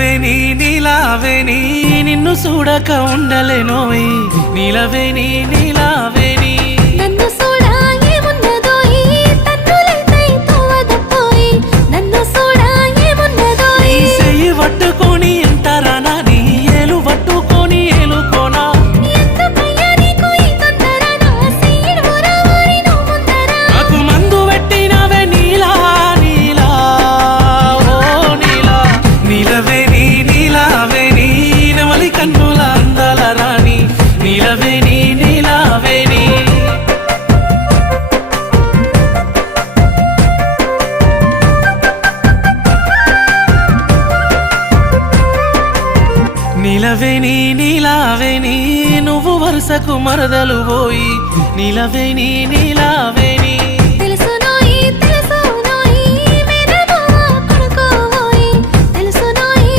నీలవేణి నీలావేణి నిన్ను చూడక ఉండలేనోయ్ నీలవేణి నీలావేణి నన్ను చూడా ఏమున్నదోయ్ తన్నులైతే తోవదపోయ్ నన్ను చూడా ఏమున్నదోయ్ నీ చెయ్యి పట్టుకొని ఎంతరానా నీ ఏలు పట్టుకొని ఏలుకోనా ఎందుకయ్యా నీకు ఈ తొందర నా సీడు ఊరవారి నువ్వు ముందర నాకు మందు పెట్టినవే నీలా నీలా ఓ నీలా నీలవేణి నీలావేణి నెమలి కన్నుల అందాల రాణి నీలవేణి నీలావేణి నీలవేణి నీలావేణి నువ్వు వరుసకు మరదలు పోయి నీలవేణి నీలావేణి